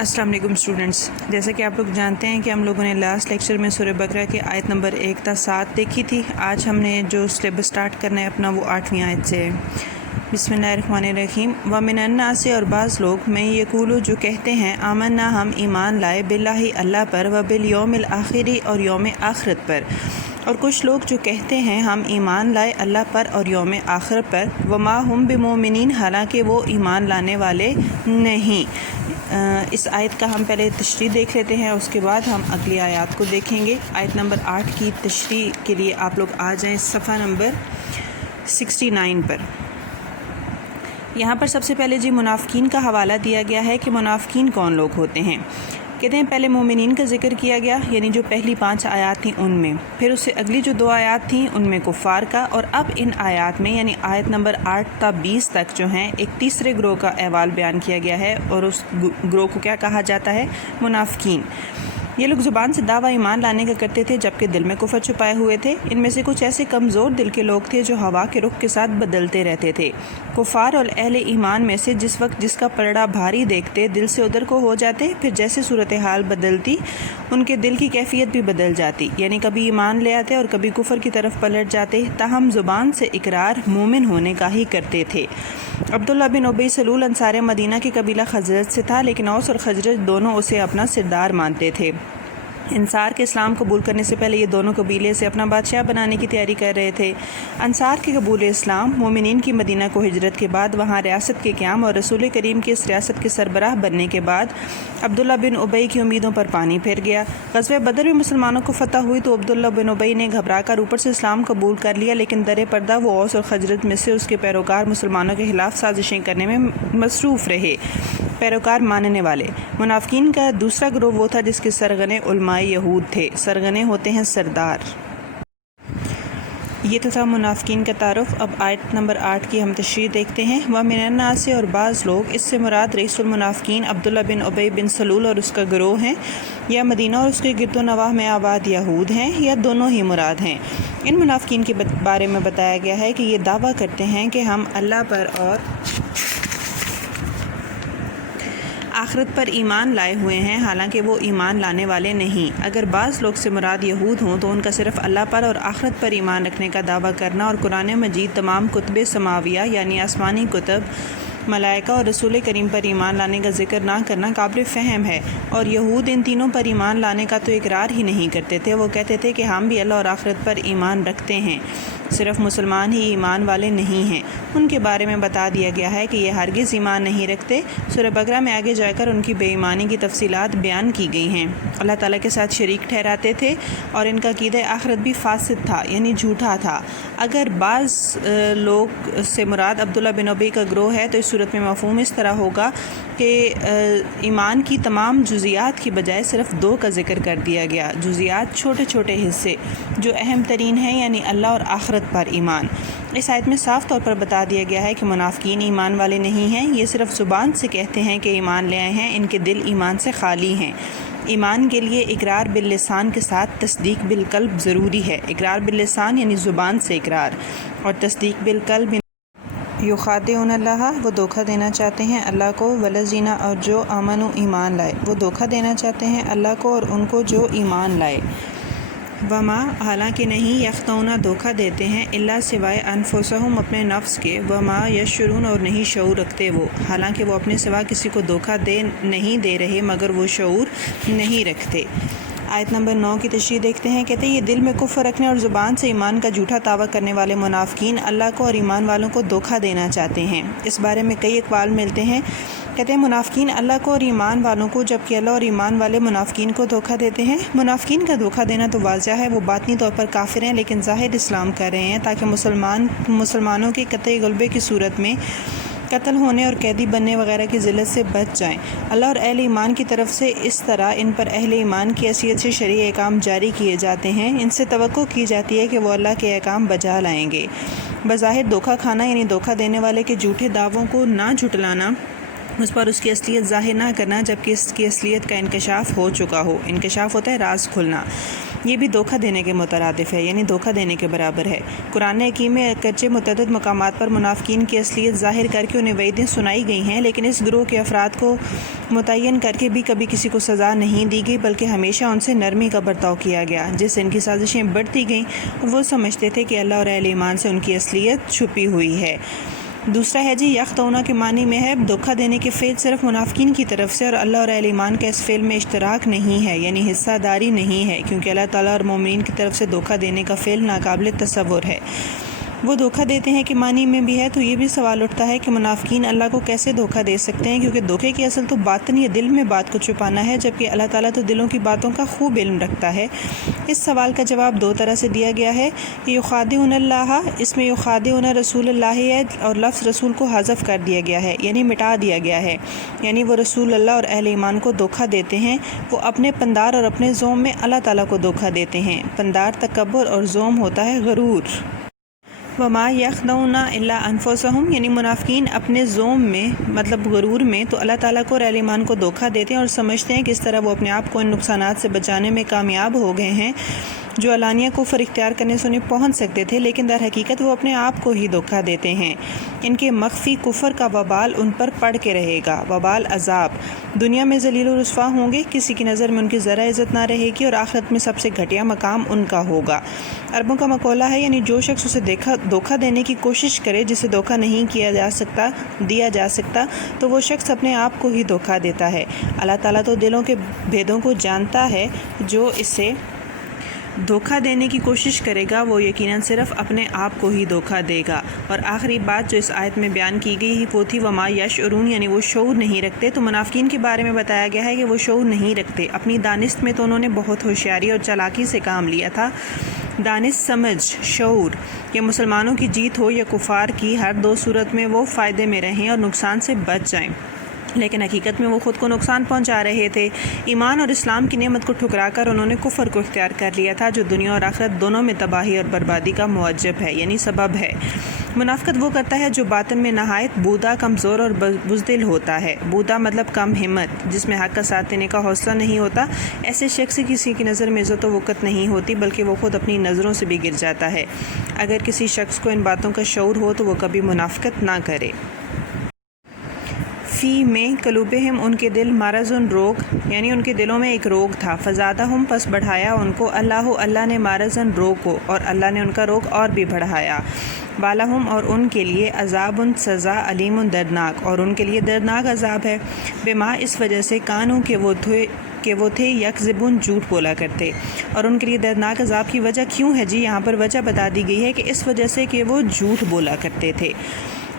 السلام علیکم اسٹوڈنٹس، جیسا کہ آپ لوگ جانتے ہیں کہ ہم لوگوں نے لاسٹ لیکچر میں سورہ بقرہ کی آیت نمبر 1 تا 7 دیکھی تھی۔ آج ہم نے جو سلیبس سٹارٹ کرنا ہے اپنا وہ 8ویں آیت سے ہے۔ بسم اللہ الرحمن الرحیم۔ وَمِنَ النَّاسِ اور بعض لوگ میں یقولو جو کہتے ہیں آمنا ہم ایمان لائے باللہ اللہ پر وبالیوم الآخری اور یوم آخرت پر، اور کچھ لوگ جو کہتے ہیں ہم ایمان لائے اللہ پر اور یوم آخر پر، وما ہم بمومنین حالانکہ وہ ایمان لانے والے نہیں۔ اس آیت کا ہم پہلے تشریح دیکھ لیتے ہیں، اس کے بعد ہم اگلی آیات کو دیکھیں گے۔ آیت نمبر 8 کی تشریح کے لیے آپ لوگ آ جائیں صفحہ نمبر 69 پر۔ یہاں پر سب سے پہلے منافقین کا حوالہ دیا گیا ہے کہ منافقین کون لوگ ہوتے ہیں۔ کہتے ہیں پہلے مومنین کا ذکر کیا گیا، یعنی جو پہلی 5 آیات تھیں ان میں، پھر اس سے اگلی جو 2 آیات تھیں ان میں کفار کا، اور اب ان آیات میں یعنی آیت نمبر 8 تا 20 تک جو ہیں ایک تیسرے گروہ کا احوال بیان کیا گیا ہے، اور اس گروہ کو کیا کہا جاتا ہے؟ منافقین۔ یہ لوگ زبان سے دعویٰ ایمان لانے کا کرتے تھے جبکہ دل میں کفر چھپائے ہوئے تھے۔ ان میں سے کچھ ایسے کمزور دل کے لوگ تھے جو ہوا کے رخ کے ساتھ بدلتے رہتے تھے۔ کفار اور اہل ایمان میں سے جس وقت جس کا پلڑا بھاری دیکھتے دل سے ادھر کو ہو جاتے، پھر جیسے صورتحال بدلتی ان کے دل کی کیفیت بھی بدل جاتی، یعنی کبھی ایمان لے آتے اور کبھی کفر کی طرف پلٹ جاتے، تاہم زبان سے اقرار مومن ہونے کا ہی کرتے تھے۔ عبداللہ بن ابی سلول انصار مدینہ کے قبیلہ خزرج سے تھا، لیکن اوس اور خزرج دونوں اسے اپنا سردار مانتے تھے۔ انصار کے اسلام قبول کرنے سے پہلے یہ دونوں قبیلے سے اپنا بادشاہ بنانے کی تیاری کر رہے تھے۔ انصار کے قبول اسلام، مومنین کی مدینہ کو ہجرت کے بعد وہاں ریاست کے قیام اور رسول کریم کی اس ریاست کے سربراہ بننے کے بعد عبداللہ بن ابی کی امیدوں پر پانی پھر گیا۔ غزوہ بدر میں مسلمانوں کو فتح ہوئی تو عبداللہ بن ابی نے گھبرا کر اوپر سے اسلام قبول کر لیا، لیکن در پردہ وہ اوس اور خزرج میں سے اس کے پیروکار مسلمانوں کے خلاف سازشیں کرنے میں مصروف رہے۔ پیروکار ماننے والے منافقین کا دوسرا گروہ وہ تھا جس کے سرغنے علماء یہود تھے۔ سرغنے ہوتے ہیں سردار۔ یہ تو تھا منافقین کا تعارف۔ اب آیت نمبر 8 کی ہم تشریح دیکھتے ہیں۔ وَمِنَ النَّاسِ اور بعض لوگ، اس سے مراد رئیس المنافقین عبداللہ بن ابی بن سلول اور اس کا گروہ ہیں، یا مدینہ اور اس کے گرد و نواح میں آباد یہود ہیں، یا دونوں ہی مراد ہیں۔ ان منافقین کے بارے میں بتایا گیا ہے کہ یہ دعویٰ کرتے ہیں کہ ہم اللہ پر اور آخرت پر ایمان لائے ہوئے ہیں، حالانکہ وہ ایمان لانے والے نہیں۔ اگر بعض لوگ سے مراد یہود ہوں تو ان کا صرف اللہ پر اور آخرت پر ایمان رکھنے کا دعویٰ کرنا اور قرآن مجید تمام کتب سماویہ یعنی آسمانی کتب، ملائکہ اور رسول کریم پر ایمان لانے کا ذکر نہ کرنا قابل فہم ہے۔ اور یہود ان تینوں پر ایمان لانے کا تو اقرار ہی نہیں کرتے تھے، وہ کہتے تھے کہ ہم بھی اللہ اور آخرت پر ایمان رکھتے ہیں، صرف مسلمان ہی ایمان والے نہیں ہیں۔ ان کے بارے میں بتا دیا گیا ہے کہ یہ ہرگز ایمان نہیں رکھتے۔ سورہ بقرہ میں آگے جا کر ان کی بے ایمانی کی تفصیلات بیان کی گئی ہیں۔ اللہ تعالیٰ کے ساتھ شریک ٹھہراتے تھے، اور ان کا عقیدہ آخرت بھی فاسد تھا، یعنی جھوٹا تھا۔ اگر بعض لوگ سے مراد عبداللہ بن ابی کا گروہ ہے تو اس صورت میں مفہوم اس طرح ہوگا کہ ایمان کی تمام جزیات کی بجائے صرف 2 کا ذکر کر دیا گیا۔ جزیات چھوٹے چھوٹے حصے جو اہم ترین ہیں، یعنی اللہ اور آخرت پر ایمان۔ اس آیت میں صاف طور پر بتا دیا گیا ہے کہ منافقین ایمان والے نہیں ہیں، یہ صرف زبان سے کہتے ہیں کہ ایمان لے آئے ہیں، ان کے دل ایمان سے خالی ہیں۔ ایمان کے لیے اقرار باللسان کے ساتھ تصدیق بالقلب ضروری ہے۔ اقرار باللسان یعنی زبان سے اقرار، اور تصدیق بالقلب یخادعون اللہ، وہ دھوکہ دینا چاہتے ہیں اللہ کو، والذین اور جو آمنوا ایمان لائے، وہ دھوکہ دینا چاہتے ہیں اللہ کو اور ان کو جو ایمان لائے۔ وما حالانکہ نہیں، یخدعون دھوکہ دیتے ہیں، اللہ سوائے انفسہم اپنے نفس کے، وما یشعرون اور نہیں شعور رکھتے وہ، حالانکہ وہ اپنے سوا کسی کو دھوکہ نہیں دے رہے مگر وہ شعور نہیں رکھتے۔ آیت نمبر 9 کی تشریح دیکھتے ہیں۔ کہتے ہیں یہ دل میں کفر رکھنے اور زبان سے ایمان کا جھوٹا دعویٰ کرنے والے منافقین اللہ کو اور ایمان والوں کو دھوکہ دینا چاہتے ہیں۔ اس بارے میں کئی اقوال ملتے ہیں۔ کہتے ہیں منافقین اللہ کو اور ایمان والوں کو، جبکہ اللہ اور ایمان والے منافقین کو دھوکہ دیتے ہیں۔ منافقین کا دھوکہ دینا تو واضح ہے، وہ باطنی طور پر کافر ہیں لیکن ظاہر اسلام کر رہے ہیں تاکہ مسلمانوں کے قطعی غلبے کی صورت میں قتل ہونے اور قیدی بننے وغیرہ کی ذلت سے بچ جائیں۔ اللہ اور اہل ایمان کی طرف سے اس طرح ان پر اہل ایمان کی حیثیت سے شرعی احکام جاری کیے جاتے ہیں، ان سے توقع کی جاتی ہے کہ وہ اللہ کے احکام بجا لائیں گے۔ بظاہر دھوکہ کھانا یعنی دھوکہ دینے والے کے جھوٹے دعووں کو نہ جھٹلانا، اس پر اس کی اصلیت ظاہر نہ کرنا جبکہ اس کی اصلیت کا انکشاف ہو چکا ہو۔ انکشاف ہوتا ہے راز کھلنا۔ یہ بھی دھوکہ دینے کے مترادف ہے، یعنی دھوکہ دینے کے برابر ہے۔ قرآن حکیم میں اگرچہ متعدد مقامات پر منافقین کی اصلیت ظاہر کر کے انہیں وعیدیں سنائی گئی ہیں، لیکن اس گروہ کے افراد کو متعین کر کے بھی کبھی کسی کو سزا نہیں دی گئی، بلکہ ہمیشہ ان سے نرمی کا برتاؤ کیا گیا۔ جس سے ان کی سازشیں بڑھتی گئیں، وہ سمجھتے تھے کہ اللہ اور اہل ایمان سے ان کی اصلیت چھپی ہوئی ہے۔ دوسرا ہے یخدعون کے معنی میں ہے دھوکہ دینے کے فعل صرف منافقین کی طرف سے، اور اللہ اور اہل ایمان کا اس فعل میں اشتراک نہیں ہے، یعنی حصہ داری نہیں ہے، کیونکہ اللہ تعالیٰ اور مومنین کی طرف سے دھوکہ دینے کا فعل ناقابل تصور ہے۔ وہ دھوکہ دیتے ہیں کہ معنی میں بھی ہے، تو یہ بھی سوال اٹھتا ہے کہ منافقین اللہ کو کیسے دھوکہ دے سکتے ہیں، کیونکہ دھوکے کی اصل تو باطن یا دل میں بات کو چھپانا ہے، جبکہ اللہ تعالیٰ تو دلوں کی باتوں کا خوب علم رکھتا ہے۔ اس سوال کا جواب دو طرح سے دیا گیا ہے کہ یخادعون اللہ، اس میں یخادعون رسول اللہ ہے اور لفظ رسول کو حذف کر دیا گیا ہے، یعنی مٹا دیا گیا ہے، یعنی وہ رسول اللہ اور اہل ایمان کو دھوکہ دیتے ہیں، وہ اپنے پندار اور اپنے زوم میں اللہ تعالیٰ کو دھوکہ دیتے ہیں۔ پندار تکبر اور زوم ہوتا ہے غرور۔ وما یخدعون الا انفسهم، یعنی منافقین اپنے زوم میں مطلب غرور میں تو اللہ تعالیٰ کو اور اہل ایمان کو دھوکہ دیتے ہیں اور سمجھتے ہیں کہ اس طرح وہ اپنے آپ کو ان نقصانات سے بچانے میں کامیاب ہو گئے ہیں جو علانیہ کفر اختیار کرنے سے انہیں پہنچ سکتے تھے، لیکن در حقیقت وہ اپنے آپ کو ہی دھوکہ دیتے ہیں۔ ان کے مخفی کفر کا وبال ان پر پڑ کے رہے گا، وبال عذاب۔ دنیا میں ذلیل و رسوا ہوں گے، کسی کی نظر میں ان کی ذرا عزت نہ رہے گی، اور آخرت میں سب سے گھٹیا مقام ان کا ہوگا۔ عربوں کا مقولہ ہے، یعنی جو شخص اسے دھوکہ دینے کی کوشش کرے جسے دھوکہ نہیں دیا جا سکتا تو وہ شخص اپنے آپ کو ہی دھوکہ دیتا ہے۔ اللہ تعالیٰ تو دلوں کے بھیدوں کو جانتا ہے، جو اسے دھوکہ دینے کی کوشش کرے گا وہ یقیناً صرف اپنے آپ کو ہی دھوکہ دے گا۔ اور آخری بات جو اس آیت میں بیان کی گئی وہ تھی وما یشعرون، یعنی وہ شعور نہیں رکھتے۔ تو منافقین کے بارے میں بتایا گیا ہے کہ وہ شعور نہیں رکھتے، اپنی دانست میں تو انہوں نے بہت ہوشیاری اور چالاکی سے کام لیا تھا۔ دانست، سمجھ، شعور، یا مسلمانوں کی جیت ہو یا کفار کی، ہر دو صورت میں وہ فائدے میں رہیں اور نقصان سے بچ جائیں، لیکن حقیقت میں وہ خود کو نقصان پہنچا رہے تھے۔ ایمان اور اسلام کی نعمت کو ٹھکرا کر انہوں نے کفر کو اختیار کر لیا تھا، جو دنیا اور آخرت دونوں میں تباہی اور بربادی کا موجب ہے، یعنی سبب ہے۔ منافقت وہ کرتا ہے جو باطن میں نہایت بودا، کمزور اور بزدل ہوتا ہے۔ بودا مطلب کم ہمت، جس میں حق کا ساتھ دینے کا حوصلہ نہیں ہوتا۔ ایسے شخص سے کسی کی نظر میں عزت و وقت نہیں ہوتی، بلکہ وہ خود اپنی نظروں سے بھی گر جاتا ہے۔ اگر کسی شخص کو ان باتوں کا شعور ہو تو وہ کبھی منافقت نہ کرے۔ فی میں قلوبہم، ان کے دل، مرضن، روگ، یعنی ان کے دلوں میں ایک روگ تھا۔ فزادہم، پس بڑھایا ان کو، اللہ نے مرضن، روگ کو، اور اللہ نے ان کا روگ اور بھی بڑھایا۔ بالہم، اور ان کے لیے، عذاب، سزا، علیم، دردناک، اور ان کے لیے دردناک عذاب ہے۔ بما، اس وجہ سے، کانوں کہ وہ تھے یکذبون، جھوٹ بولا کرتے۔ اور ان کے لیے دردناک عذاب کی وجہ کیوں ہے یہاں پر وجہ بتا دی گئی ہے کہ اس وجہ سے کہ وہ جھوٹ بولا کرتے تھے۔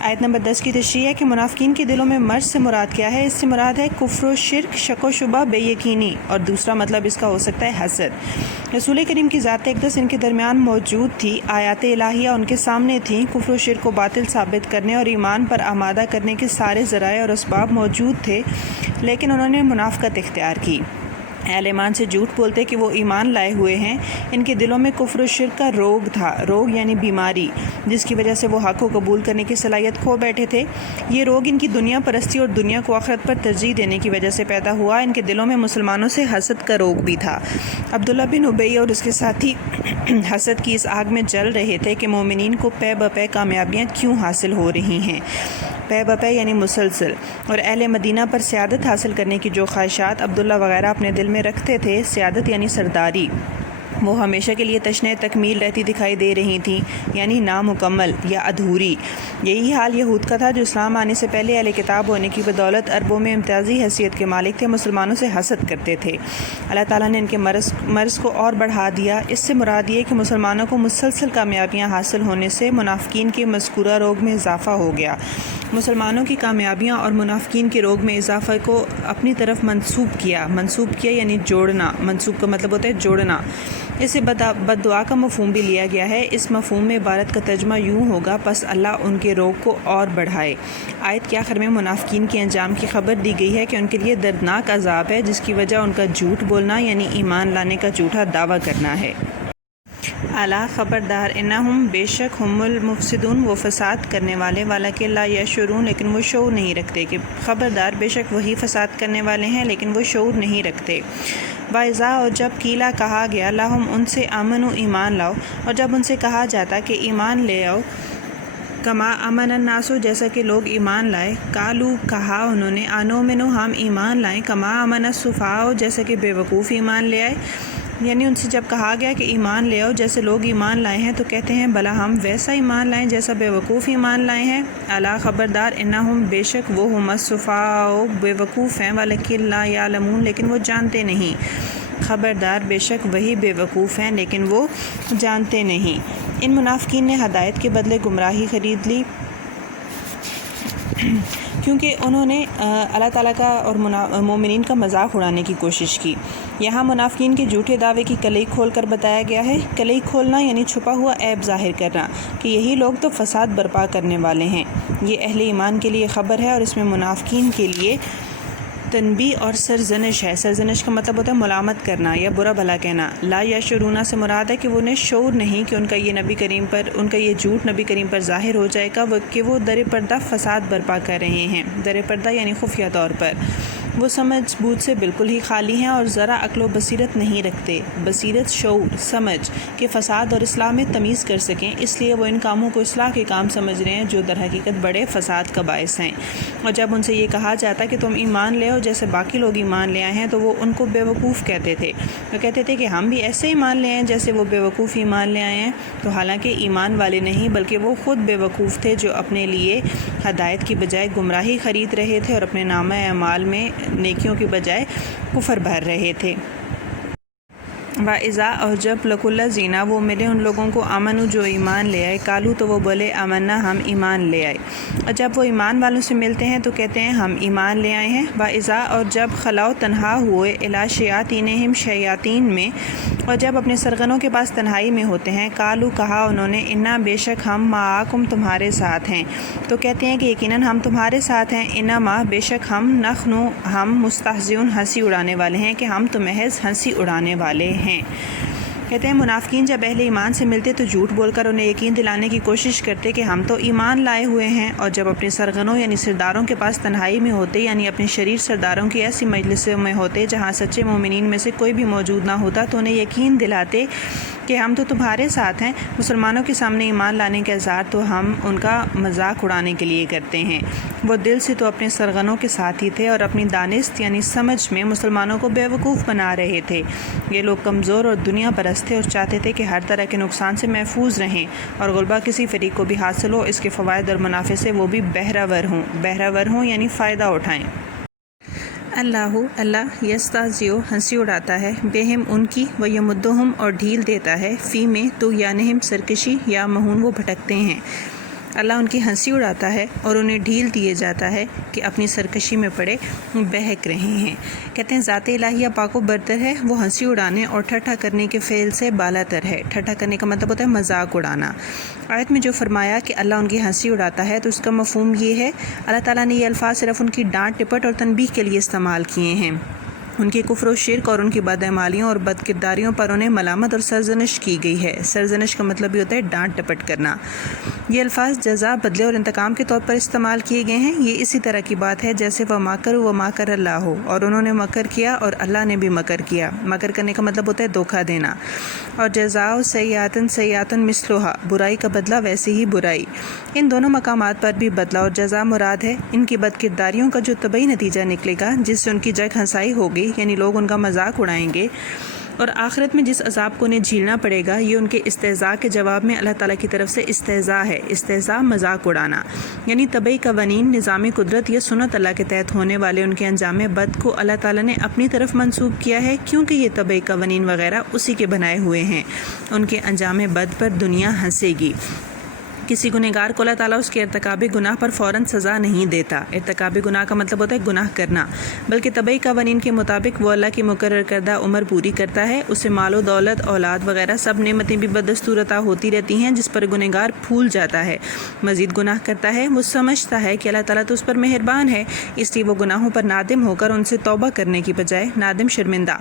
آیت نمبر 10 کی تشریح ہے کہ منافقین کے دلوں میں مرض سے مراد کیا ہے؟ اس سے مراد ہے کفر و شرک، شک و شبہ، بے یقینی، اور دوسرا مطلب اس کا ہو سکتا ہے حسد۔ رسول کریم کی ذات اقدس ان کے درمیان موجود تھی، آیات الہیہ ان کے سامنے تھیں، کفر و شرک کو باطل ثابت کرنے اور ایمان پر آمادہ کرنے کے سارے ذرائع اور اسباب موجود تھے، لیکن انہوں نے منافقت اختیار کی۔ اہل ایمان سے جھوٹ بولتے کہ وہ ایمان لائے ہوئے ہیں۔ ان کے دلوں میں کفر و شرک کا روگ تھا، روگ یعنی بیماری، جس کی وجہ سے وہ حق کو قبول کرنے کی صلاحیت کھو بیٹھے تھے۔ یہ روگ ان کی دنیا پرستی اور دنیا کو آخرت پر ترجیح دینے کی وجہ سے پیدا ہوا۔ ان کے دلوں میں مسلمانوں سے حسد کا روگ بھی تھا۔ عبداللہ بن ابی اور اس کے ساتھی حسد کی اس آگ میں جل رہے تھے کہ مومنین کو پے بپے کامیابیاں کیوں حاصل ہو رہی ہیں، پے بپے یعنی مسلسل، اور اہل مدینہ پر سیادت حاصل کرنے کی جو خواہشات عبداللہ وغیرہ اپنے دل میں رکھتے تھے، سیادت یعنی سرداری، وہ ہمیشہ کے لیے تشنہ تکمیل رہتی دکھائی دے رہی تھیں، یعنی نامکمل یا ادھوری۔ یہی حال یہود کا تھا جو اسلام آنے سے پہلے اہل کتاب ہونے کی بدولت عربوں میں امتیازی حیثیت کے مالک تھے، مسلمانوں سے حسد کرتے تھے۔ اللہ تعالیٰ نے ان کے مرض کو اور بڑھا دیا۔ اس سے مراد یہ کہ مسلمانوں کو مسلسل کامیابیاں حاصل ہونے سے منافقین کے مذکورہ روگ میں اضافہ ہو گیا۔ مسلمانوں کی کامیابیاں اور منافقین کے روگ میں اضافہ کو اپنی طرف منسوب کیا یعنی جوڑنا، منسوب کا مطلب ہوتا ہے جوڑنا۔ اسے بد دعا کا مفہوم بھی لیا گیا ہے۔ اس مفہوم میں عبارت کا ترجمہ یوں ہوگا، پس اللہ ان کے روگ کو اور بڑھائے۔ آیت کے آخر میں منافقین کے انجام کی خبر دی گئی ہے کہ ان کے لیے دردناک عذاب ہے، جس کی وجہ ان کا جھوٹ بولنا یعنی ایمان لانے کا جھوٹا دعویٰ کرنا ہے۔ اعلیٰ خبردار انہم بے شک ہم المفسدون وہ فساد کرنے والے والاکن لا یشعرون لیکن وہ شعور نہیں رکھتے کہ خبردار بے شک وہی فساد کرنے والے ہیں لیکن وہ شعور نہیں رکھتے۔ وَإِذَا اور جب قیلا کہا گیا لہم ان سے آمنو ایمان لاؤ، اور جب ان سے کہا جاتا کہ ایمان لے آؤ، کما امن الناس جیسا کہ لوگ ایمان لائے، قالو کہا انہوں نے آنؤمن ہم ایمان لائیں، کما امن السفہاء جیسا کہ بے وقوف ایمان لے آئے، یعنی ان سے جب کہا گیا کہ ایمان لے آؤ جیسے لوگ ایمان لائے ہیں تو کہتے ہیں بلا ہم ویسا ایمان لائیں جیسا بے وقوف ایمان لائے ہیں۔ الا خبردار انہم بے شک وہ ہم السفہاء بے وقوف ہیں، ولکن لا یعلمون لیکن وہ جانتے نہیں۔ خبردار بے شک وہی بے وقوف ہیں لیکن وہ جانتے نہیں۔ ان منافقین نے ہدایت کے بدلے گمراہی خرید لی کیونکہ انہوں نے اللہ تعالیٰ کا اور مومنین کا مذاق اڑانے کی کوشش کی۔ یہاں منافقین کے جھوٹے دعوے کی کلئی کھول کر بتایا گیا ہے۔ کلئی کھولنا یعنی چھپا ہوا عیب ظاہر کرنا کہ یہی لوگ تو فساد برپا کرنے والے ہیں۔ یہ اہل ایمان کے لیے خبر ہے اور اس میں منافقین کے لیے تنبیہ اور سرزنش ہے۔ سرزنش کا مطلب ہوتا ہے ملامت کرنا یا برا بھلا کہنا۔ لا یشعرون سے مراد ہے کہ وہ انہیں شعور نہیں کہ ان کا یہ نبی کریم پر ان کا یہ جھوٹ نبی کریم پر ظاہر ہو جائے گا کہ وہ در پردہ فساد برپا کر رہے ہیں۔ در پردہ یعنی خفیہ طور پر۔ وہ سمجھ بوجھ سے بالکل ہی خالی ہیں اور ذرا عقل و بصیرت نہیں رکھتے۔ بصیرت شعور سمجھ کہ فساد اور اصلاح میں تمیز کر سکیں، اس لیے وہ ان کاموں کو اصلاح کے کام سمجھ رہے ہیں جو در حقیقت بڑے فساد کا باعث ہیں۔ اور جب ان سے یہ کہا جاتا کہ تم ایمان لے آؤ جیسے باقی لوگ ایمان لے آئے ہیں تو وہ ان کو بے وقوف کہتے تھے۔ وہ کہتے تھے کہ ہم بھی ایسے ایمان لے آئے جیسے وہ بے وقوف ایمان لے آئے ہیں، تو حالانکہ ایمان والے نہیں بلکہ وہ خود بے وقوف تھے جو اپنے لیے ہدایت کی بجائے گمراہی خرید رہے تھے اور اپنے نامہ اعمال میں نیکیوں کی بجائے کفر بھر رہے تھے۔ وَإِذَا اور جب لَقُوا الَّذِينَ وہ ملے ان لوگوں کو آمنوا جو ایمان لے آئے، قالوا تو وہ بولے آمنا ہم ایمان لے آئے۔ اور جب وہ ایمان والوں سے ملتے ہیں تو کہتے ہیں ہم ایمان لے آئے ہیں۔ وَإِذَا اور جب خلاؤ تنہا ہوئے اِلیٰ شیاطینہم شیاطین میں، اور جب اپنے سرغنوں کے پاس تنہائی میں ہوتے ہیں، قالوا کہا انہوں نے انا بے شک ہم معاکم تمہارے ساتھ ہیں، تو کہتے ہیں کہ یقیناً ہم تمہارے ساتھ ہیں۔ انما بے شک ہم نحن ہم مستہزئون ہنسی اڑانے والے ہیں، کہ ہم تو محض ہنسی اڑانے والے ہیں۔ کہتے ہیں منافقین جب اہل ایمان سے ملتے تو جھوٹ بول کر انہیں یقین دلانے کی کوشش کرتے کہ ہم تو ایمان لائے ہوئے ہیں، اور جب اپنے سرغنوں یعنی سرداروں کے پاس تنہائی میں ہوتے یعنی اپنے شریر سرداروں کی ایسی مجلسوں میں ہوتے جہاں سچے مومنین میں سے کوئی بھی موجود نہ ہوتا تو انہیں یقین دلاتے کہ ہم تو تمہارے ساتھ ہیں۔ مسلمانوں کے سامنے ایمان لانے کا اظہار تو ہم ان کا مذاق اڑانے کے لیے کرتے ہیں۔ وہ دل سے تو اپنے سرغنوں کے ساتھ ہی تھے اور اپنی دانست یعنی سمجھ میں مسلمانوں کو بے وقوف بنا رہے تھے۔ یہ لوگ کمزور اور دنیا پرست تھے اور چاہتے تھے کہ ہر طرح کے نقصان سے محفوظ رہیں اور غلبہ کسی فریق کو بھی حاصل ہو، اس کے فوائد اور منافع سے وہ بھی بہرہ ور ہوں یعنی فائدہ اٹھائیں۔ اللہ یستہزئ ہنسی اڑاتا ہے بہم ان کی، ویمدہم اور ڈھیل دیتا ہے فی میں طغیانہم سرکشی یا مہون وہ بھٹکتے ہیں۔ اللہ ان کی ہنسی اڑاتا ہے اور انہیں ڈھیل دیے جاتا ہے کہ اپنی سرکشی میں پڑے بہک رہے ہیں۔ کہتے ہیں ذات الہیہ پاک و برتر ہے، وہ ہنسی اڑانے اور ٹھٹھا کرنے کے فعل سے بالا تر ہے۔ ٹھٹھا کرنے کا مطلب ہوتا ہے مذاق اڑانا۔ آیت میں جو فرمایا کہ اللہ ان کی ہنسی اڑاتا ہے تو اس کا مفہوم یہ ہے اللہ تعالیٰ نے یہ الفاظ صرف ان کی ڈانٹ ٹپٹ اور تنبیہ کے لیے استعمال کیے ہیں۔ ان کے کفر و شرک اور ان کی بدعمالیوں اور بد کرداریوں پر انہیں ملامت اور سرزنش کی گئی ہے۔ سرزنش کا مطلب یہ ہوتا ہے ڈانٹ ٹپٹ کرنا۔ یہ الفاظ جزا، بدلے اور انتقام کے طور پر استعمال کیے گئے ہیں۔ یہ اسی طرح کی بات ہے جیسے وَمَكَرُوا وَمَكَرَ اللَّهُ اور انہوں نے مکر کیا اور اللہ نے بھی مکر کیا۔ مکر کرنے کا مطلب ہوتا ہے دھوکہ دینا۔ اور جزاء سیئۃ سیئۃ مثلها برائی کا بدلہ ویسے ہی برائی۔ ان دونوں مقامات پر بھی بدلہ اور جزا مراد ہے ان کی بد کرداریوں کا جو طبعی نتیجہ نکلے گا جس سے ان کی جگ ہنسائی ہوگی یعنی لوگ ان کا مذاق اڑائیں گے، اور آخرت میں جس عذاب کو انہیں جھیلنا پڑے گا یہ ان کے استہزاء کے جواب میں اللہ تعالیٰ کی طرف سے استہزاء ہے۔ استہزاء مذاق اڑانا یعنی طبعی قوانین، نظام قدرت یا سنت اللہ کے تحت ہونے والے ان کے انجام بد کو اللہ تعالیٰ نے اپنی طرف منسوب کیا ہے کیونکہ یہ طبعی قوانین وغیرہ اسی کے بنائے ہوئے ہیں۔ ان کے انجام بد پر دنیا ہنسے گی۔ کسی گنہگار کو اللہ تعالیٰ اس کے ارتکاب گناہ پر فوراً سزا نہیں دیتا۔ ارتکاب گناہ کا مطلب ہوتا ہے گناہ کرنا، بلکہ طبعی قوانین کے مطابق وہ اللہ کی مقرر کردہ عمر پوری کرتا ہے۔ اسے مال و دولت، اولاد وغیرہ سب نعمتیں بھی بدستور عطا ہوتی رہتی ہیں، جس پر گنہگار پھول جاتا ہے، مزید گناہ کرتا ہے۔ وہ سمجھتا ہے کہ اللہ تعالیٰ تو اس پر مہربان ہے، اس لیے وہ گناہوں پر نادم ہو کر ان سے توبہ کرنے کی بجائے نادم شرمندہ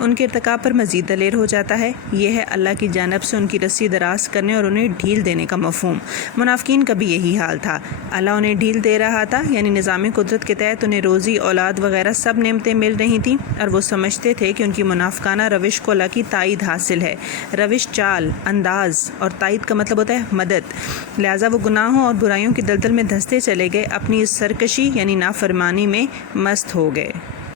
ان کے ارتکاب پر مزید دلیر ہو جاتا ہے۔ یہ ہے اللہ کی جانب سے ان کی رسی دراز کرنے اور انہیں ڈھیل دینے کا مفہوم۔ منافقین کا بھی یہی حال تھا، اللہ انہیں ڈھیل دے رہا تھا، یعنی نظام قدرت کے تحت انہیں روزی، اولاد وغیرہ سب نعمتیں مل رہی تھیں، اور وہ سمجھتے تھے کہ ان کی منافقانہ روش کو اللہ کی تائید حاصل ہے۔ روش چال، انداز، اور تائید کا مطلب ہوتا ہے مدد، لہٰذا وہ گناہوں اور برائیوں کی دلدل میں دھنستے چلے گئے، اپنی اس سرکشی یعنی نافرمانی میں مست ہو گئے۔